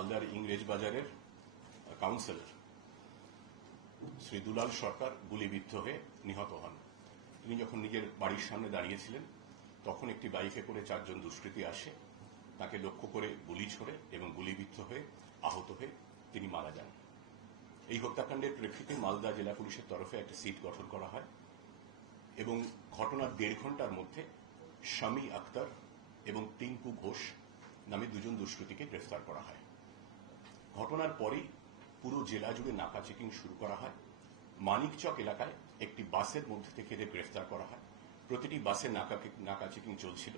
মালদার ইংরেজ বাজারের কাউন্সিলর শ্রী দুলাল সরকার গুলিবিদ্ধ হয়ে নিহত হন। তিনি যখন নিজের বাড়ির সামনে দাঁড়িয়েছিলেন, তখন একটি বাইকে করে চারজন দুষ্কৃতী আসে, তাকে লক্ষ্য করে গুলি ছোড়ে এবং গুলিবিদ্ধ হয়ে আহত হয়ে তিনি মারা যান। এই হত্যাকাণ্ডের প্রেক্ষিতে মালদা জেলা পুলিশের তরফে একটা সিট গঠন করা হয় এবং ঘটনার দেড় ঘণ্টার মধ্যে শামী আক্তার এবং টিঙ্কু ঘোষ নামে দুজন দুষ্কৃতীকে গ্রেফতার করা হয়। ঘটনার পরেই পুরো জেলা জুড়ে নাকা চেকিং শুরু করা হয়। মানিকচক এলাকায় একটি বাসের মধ্যে থেকে এদের গ্রেফতার করা হয়। প্রতিটি বাসে নাকা চেকিং চলছিল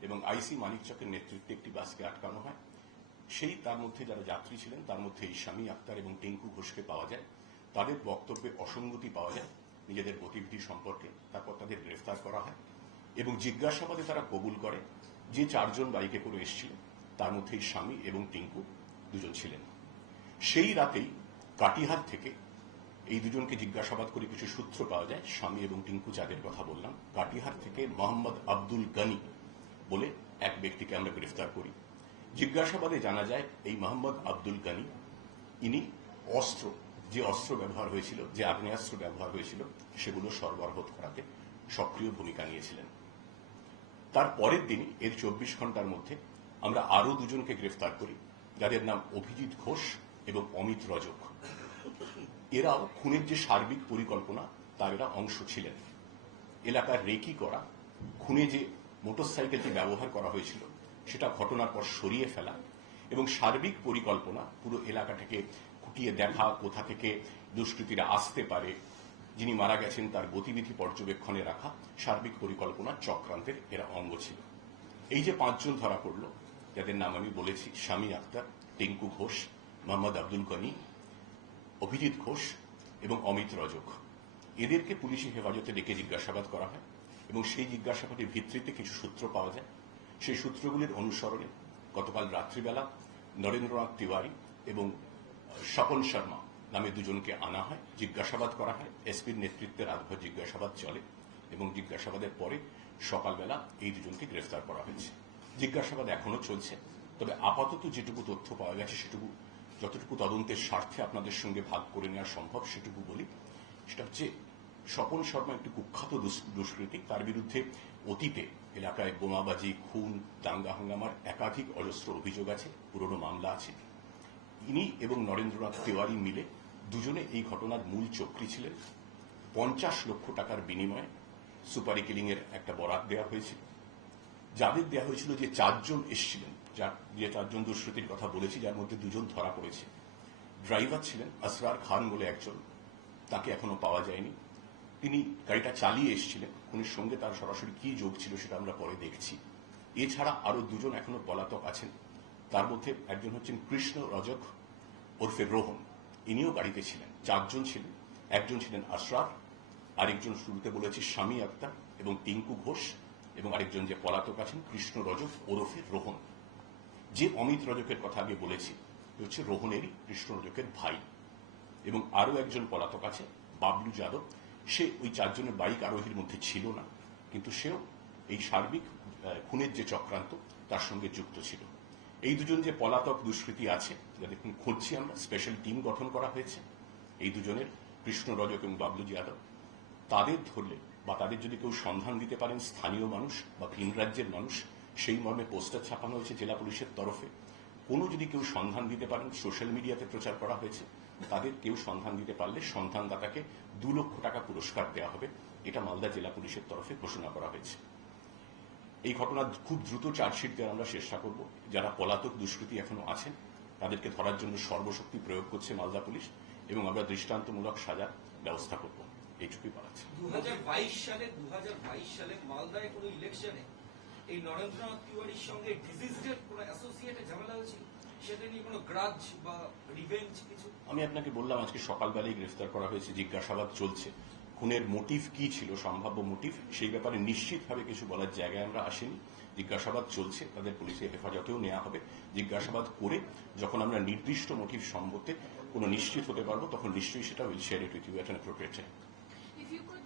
এবং আইসি মানিকচকের নেতৃত্বে একটি বাসকে আটকানো হয়। সেই তার মধ্যে যারা যাত্রী ছিলেন, তার মধ্যে এই স্বামী আক্তার এবং টিঙ্কু ঘোষকে পাওয়া যায়। তাদের বক্তব্যে অসঙ্গতি পাওয়া যায়। নিজেদের গতিবিধি সম্পর্কে তারপর তাদের গ্রেফতার করা হয় এবং জিজ্ঞাসাবাদে তারা কবুল করে যে চারজন বাইকে করে এসেছিল, তার মধ্যে স্বামী এবং টিঙ্কু দুজন ছিলেন। সেই রাতেই কাটিহার থেকে এই দুজনকে জিজ্ঞাসাবাদ করে কিছু সূত্র পাওয়া যায়। স্বামী এবং টিঙ্কু যাদের কথা বললাম, কাটিহার থেকে মোহাম্মদ আব্দুল গানি বলে এক ব্যক্তিকে আমরা গ্রেফতার করি। জিজ্ঞাসাবাদে জানা যায়, এই মোহাম্মদ আব্দুল গানি, ইনি অস্ত্র, যে অস্ত্র ব্যবহার হয়েছিল, যে আগ্নেয়াস্ত্র ব্যবহার হয়েছিল, সেগুলো সরবরাহ করাতে সক্রিয় ভূমিকা নিয়েছিলেন। তার পরের দিনই, এর চব্বিশ ঘণ্টার মধ্যে, আমরা আরও দুজনকে গ্রেফতার করি। যাদের নাম অভিজিৎ ঘোষ এবং অমিত রজক। এরাও খুনের যে সার্বিক পরিকল্পনা, তার এরা অংশ ছিলেন। এলাকার রেকি করা, খুনে যে মোটরসাইকেলটি ব্যবহার করা হয়েছিল, সেটা ঘটনার পর সরিয়ে ফেলা এবং সার্বিক পরিকল্পনা পুরো এলাকাটাকে খুঁটিয়ে দেখা, কোথা থেকে দুষ্কৃতীরা আসতে পারে, যিনি মারা গেছেন তার গতিবিধি পর্যবেক্ষণে রাখা, সার্বিক পরিকল্পনা চক্রান্তের এরা অঙ্গ ছিল। এই যে পাঁচজন ধরা পড়ল যাদের নাম আমি বলেছি, স্বামী আক্তার, টিঙ্কু ঘোষ, মোহাম্মদ আব্দুল গনি, অভিজিৎ ঘোষ এবং অমিত রজক। এদেরকে পুলিশি হেফাজতে ডেকে জিজ্ঞাসাবাদ করা হয় এবং সেই জিজ্ঞাসাবাদের ভিত্তিতে কিছু সূত্র পাওয়া যায়। সেই সূত্রগুলির অনুসরণে গতকাল রাত্রিবেলা নরেন্দ্রনাথ তিওয়ারি এবং স্বপন শর্মা নামে দুজনকে আনা হয়। জিজ্ঞাসাবাদ করা হয়, এসপির নেতৃত্বে রাতভর জিজ্ঞাসাবাদ চলে এবং জিজ্ঞাসাবাদের পরে সকালবেলা এই দুজনকে গ্রেফতার করা হয়েছে। জিজ্ঞাসাবাদ এখনও চলছে। তবে আপাতত যেটুকু তথ্য পাওয়া গেছে, সেটুকু যতটুকু তদন্তের স্বার্থে আপনাদের সঙ্গে ভাগ করে নেওয়া সম্ভব, সেটুকু বলি। সেটা হচ্ছে, স্বপন শর্মা একটি কুখ্যাত দুষ- দুষ্কৃতী তার বিরুদ্ধে অতীতে এলাকায় বোমাবাজি, খুন, দাঙ্গা হাঙ্গামার একাধিক অজস্র অভিযোগ আছে, পুরনো মামলা আছে। ইনি এবং নরেন্দ্রনাথ তিওয়ারি মিলে দুজনে এই ঘটনার মূল চক্রী ছিলেন। পঞ্চাশ লক্ষ টাকার বিনিময়ে সুপারি কিলিং এর একটা বরাত দেওয়া হয়েছিল যাদের দেওয়া হয়েছিল যে চারজন এসেছিলেন, যার যে চারজন দুষ্কৃতির কথা বলেছি, যার মধ্যে দুজন ধরা পড়েছে। ড্রাইভার ছিলেন আসরার খান বলে একজন। তাকে এখনও পাওয়া যায়নি। তিনি গাড়িটা চালিয়ে এসেছিলেন। খুনির সঙ্গে তার সরাসরি কি যোগ ছিল সেটা আমরা পরে দেখছি। এছাড়া আরও দুজন এখনও পলাতক আছেন। তার মধ্যে একজন হচ্ছেন কৃষ্ণ রজক ওরফে রোহন। ইনিও গাড়িতে ছিলেন। চারজন ছিলেন। একজন ছিলেন আশরার আরেকজন শুরুতে বলেছি স্বামী আক্তার এবং টিঙ্কু ঘোষ। এবং আরেকজন যে পলাতক আছেন, কৃষ্ণ রজক ওরফে রোহন। যে অমিত রজকের কথা আগে বলেছি হচ্ছে রোহনেরই কৃষ্ণ রজকের ভাই। এবং আরও একজন পলাতক আছে, বাবলু যাদব। সে ওই চারজনের বাইক আরোহীর মধ্যে ছিল না, কিন্তু সেও এই সার্বিক খুনের যে চক্রান্ত, তার সঙ্গে যুক্ত ছিল। এই দুজন যে পলাতক দুষ্কৃতী আছে যাদের খুঁজছি আমরা স্পেশাল টিম গঠন করা হয়েছে। এই দুজনের, কৃষ্ণ রজক এবং বাবলু যাদব। তাদের ধরলে বা তাদের যদি কেউ সন্ধান দিতে পারেন স্থানীয় মানুষ বা ভিন রাজ্যের মানুষ, সেই মর্মে পোস্টার ছাপানো হয়েছে জেলা পুলিশের তরফে। কোনো যদি কেউ সন্ধান দিতে পারেন, সোশ্যাল মিডিয়াতে প্রচার করা হয়েছে, তাদের কেউ সন্ধান দিতে পারলে সন্ধানদাতাকে দু লক্ষ টাকা পুরস্কার দেওয়া হবে। এটা মালদা জেলা পুলিশের তরফে ঘোষণা করা হয়েছে। এই ঘটনা খুব দ্রুত চার্জশিট দেওয়ার আমরা চেষ্টা করব। যারা পলাতক দুষ্কৃতী এখনও আছেন, তাদেরকে ধরার জন্য সর্বশক্তি প্রয়োগ করছে মালদা পুলিশ এবং আমরা দৃষ্টান্তমূলক সাজার ব্যবস্থা করব। এইটুকুই বলা আছে দু সালে দু সালে মালদায় কোনো ইলেকশনে এই নরেন্দ্রনাথ তিওয়ারির সঙ্গে ডিজিজের কোনো অ্যাসোসিয়েটে ঝামেলা হয়েছিল? সেটা নিয়ে কোনো গ্রাজ বা রিভেঞ্জ কিছু? আমি আপনাকে বললাম আজকে সকালবেলায় গ্রেফতার করা হয়েছে জিজ্ঞাসাবাদ চলছে। খুনের মোটিভ কি ছিল সম্ভাব্য মোটিভ সেই ব্যাপারে নিশ্চিতভাবে কিছু বলার জায়গায় আমরা আসিনি। জিজ্ঞাসাবাদ চলছে তাদের পুলিশের হেফাজতেও নেওয়া হবে। জিজ্ঞাসাবাদ করে যখন আমরা নির্দিষ্ট মোটিভ সম্বন্ধে কোনো নিশ্চিত হতে পারব তখন নিশ্চয়ই সেটা will share it with you at an appropriate time If you could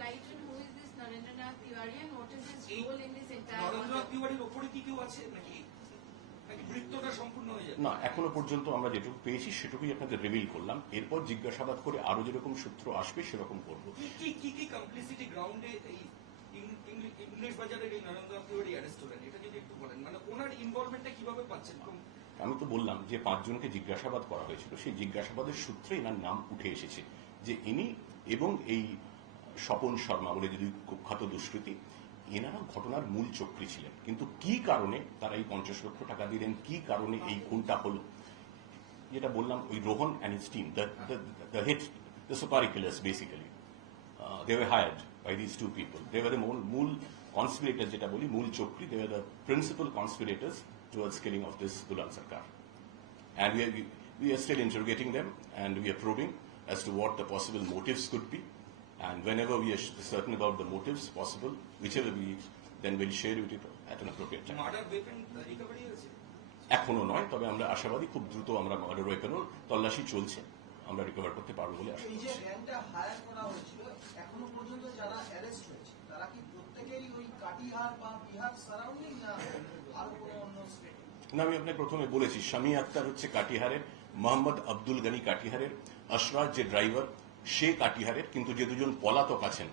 who is this Narendranath Tiwari and what is his role in this entire কি কেউ আছে? নাকি না এখনও পর্যন্ত আমরা যেটুকু পেয়েছি সেটুকুই আপনাদের রিভিল করলাম। এরপর জিজ্ঞাসাবাদ করে আরও যেরকম সূত্র আসবে সেরকম করব। কি- কি কি কি কমপ্লিসিটি গ্রাউন্ডে এই ইং- ইং- ইংলিশ বাজারের এই নরেন্দ্রনাথ তিওয়ারি অ্যারেস্ট হলেন? এটা যদি একটু বলেন। মানে ওনার ইনভলভমেন্টটা কীভাবে পাচ্ছেন? আমি তো বললাম যে পাঁচজনকে জিজ্ঞাসাবাদ করা হয়েছিল। সেই জিজ্ঞাসাবাদের সূত্রে এনার নাম উঠে এসেছে যে ইনি এবং এই স্বপন শর্মা বলে যদি কুখ্যাত দুষ্কৃতী এনারা ঘটনার মূল চক্রী ছিলেন। কিন্তু কি কারণে তারা এই পঞ্চাশ লক্ষ টাকা দিলেন? কি কারণে এই খুনটা হলো? যেটা বললাম ওই Rohan and is the head the supari killers basically they were hired by this two people they were the মূল কনসপিরেটার যেটা বলি মূল চক্রী। They were the principal conspirators towards killing of this Dulal Sarkar and we are, we are still interrogating them and we are probing as to what the possible motives could be. And whenever we are certain about the motives possible, whichever we then we'll share with it at an appropriate time. Murder weapon recovery হয়েছে এখনও নয় তবে আমরা আশাবাদী খুব দ্রুত আমরা murder ওয়েপেনও তল্লাশি চলছে। আমরা রিকভার করতে পারব বলে আশা এই যে করছি। ভ্যানটা হায়ার করা হয়েছিল এখনও পর্যন্ত যারা অ্যারেস্ট হয়েছে তারা কি প্রত্যেকেই ওই কাটিহার বা বিহার সারাউন্ডিং না আরও কোনো অন্য স্টেট না আমি আপনাকে প্রথমে বলেছি শামী আক্তার হচ্ছে কাটিহারের মোহাম্মদ আব্দুল গনি কাটিহারের আশরাজ যে ড্রাইভার সে কাটিহারের কিন্তু যে দুজন পলাতক আছেন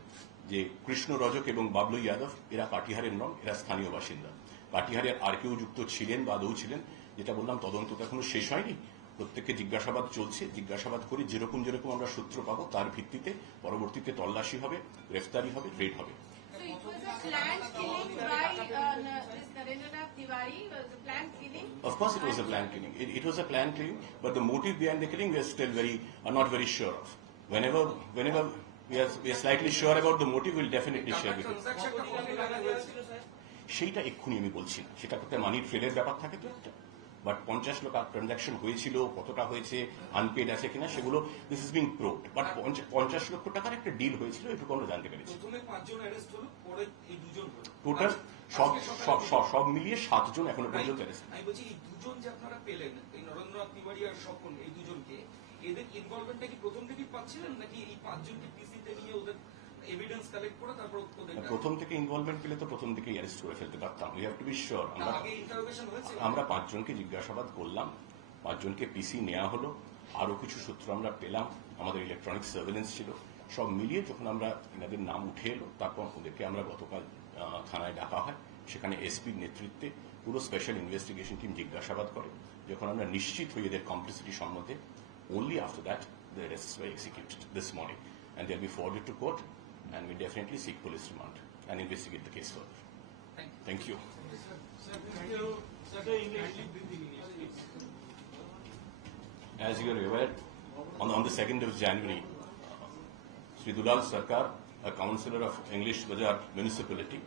যে কৃষ্ণ রজক এবং বাবলু ইয়াদব এরা কাটিহারের নন এরা স্থানীয় বাসিন্দা। কাটিহারের আর কেউ যুক্ত ছিলেন বা আদৌ ছিলেন যেটা বললাম তদন্ত তো এখনও শেষ হয়নি। প্রত্যেককে জিজ্ঞাসাবাদ চলছে জিজ্ঞাসাবাদ করে যেরকম যেরকম আমরা সূত্র পাবো তার ভিত্তিতে পরবর্তীতে তল্লাশি হবে গ্রেফতারি হবে রেড হবে। Plan killing but the motive behind the killing are still very not very sure of Whenever, whenever we are, we are slightly sure about the motive, we'll definitely share with you. সেইটা এক্ষুনি আমি বলছি না সেটা করতে মানি ট্রেলের ব্যাপার থাকে তো একটা বাট পঞ্চাশ লোক ট্রানজাকশন হয়েছিল কতটা হয়েছে আনপেড আছে কিনা সেগুলো this is being probed but পঞ্চাশ লক্ষ টাকার একটা ডিল হয়েছিল এটুকু আমরা জানতে পেরেছি অ্যারেস্ট টোটাল সব সব সব- সব মিলিয়ে সাতজন এখনও. পর্যন্ত arrest। আমি বলছি এই দুজন যে আপনারা পেলেন এই নরেন্দ্রনাথ তিওয়ারি আর স্বপন এই দুজনকে এদের ইনভলভমেন্টটা কি প্রথম থেকেই পাচ্ছিলেন? নাকি এই পাঁচজনকে পিসিতে নিয়ে ওদের এভিডেন্স কালেক্ট করে তারপর প্রথম থেকে ইনভলভমেন্ট পেলে তো প্রথম থেকেই অ্যারেস্ট করে ফেলতে পারতাম we have to be sure আমরা পাঁচজনকে জিজ্ঞাসাবাদ করলাম পাঁচজনকে পিসি নেওয়া হলো আরও কিছু সূত্র আমরা পেলাম আমাদের ইলেকট্রনিক সার্ভেলেন্স ছিল সব মিলিয়ে যখন আমরা এনাদের নাম উঠে এলো তারপর ওদেরকে আমরা গতকাল থানায় ডাকা হয় সেখানে এসপির নেতৃত্বে পুরো স্পেশাল ইনভেস্টিগেশন টিম জিজ্ঞাসাবাদ করে যখন আমরা নিশ্চিত হই এদের কমপ্লিসিটি সম্বন্ধে only after that the arrests were executed this morning and they'll be forwarded to court and we definitely seek police remand and investigate the case further. Thank you. Thank you. As you are aware, on, on the 2nd of January, uh, Sri Dulal Sarkar, a councillor of English Bazaar municipality,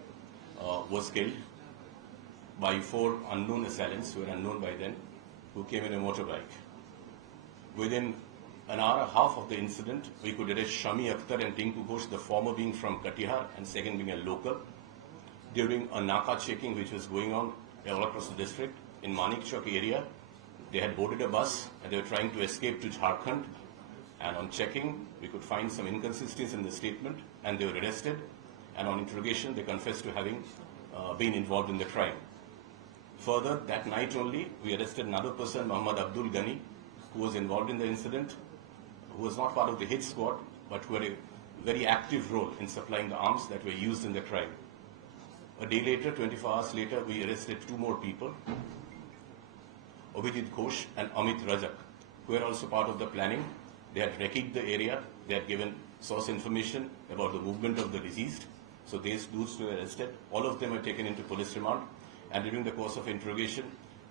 uh, was killed by four unknown assailants who were unknown by then, who came in a motorbike. Within an hour and a half of the incident, we could arrest Shami Akhtar and Tinku Ghosh, the former being from Katihar and second being a local, during a Naka checking which was going on all across the district in Manik Chowk area. They had boarded a bus and they were trying to escape to Jharkhand. And on checking, we could find some inconsistencies in the statement and they were arrested. And on interrogation, they confessed to having uh, been involved in the crime. Further, that night only, we arrested another person, Muhammad Abdul Ghani, who was involved in the incident, who was not part of the hit squad, but who had a very active role in supplying the arms that were used in the crime. A day later, 24 hours later, we arrested two more people, Obidit Ghosh and Amit Rajak, who were also part of the planning. They had wrecked the area. They had given source information about the movement of the deceased. So these two were arrested. All of them were taken into police remand. And during the course of interrogation,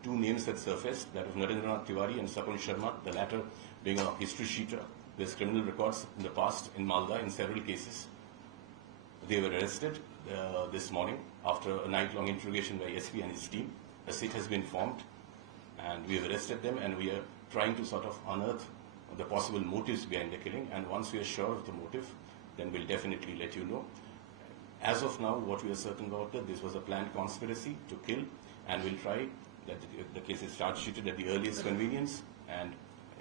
two names that surfaced, that of Narendranath Tiwari and Sapun Sharma, the latter being a history sheeter There's criminal records in the past in Malda in several cases. They were arrested uh, this morning after a night-long interrogation by SP and his team. A sit has been formed, and we have arrested them, and we are trying to sort of unearth the possible motives behind the killing. And once we are sure of the motive, then we'll definitely let you know. As of now, what we are certain about that this was a planned conspiracy to kill, and we'll try that the, the case is charge sheeted at the earliest convenience, and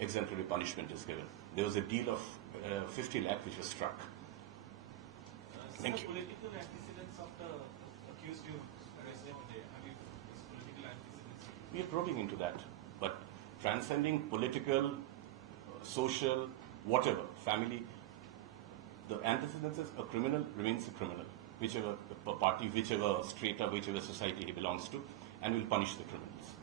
exemplary punishment is given. There was a deal of uh, 50 lakh which was struck. Uh, Thank Sir, you. Political antecedents of the accused you arrested today. Have you political antecedents? We are probing into that, but transcending political, uh, social, whatever, family, the antecedents is a criminal remains a criminal, whichever uh, party, whichever strata, whichever society he belongs to, and will punish the criminals.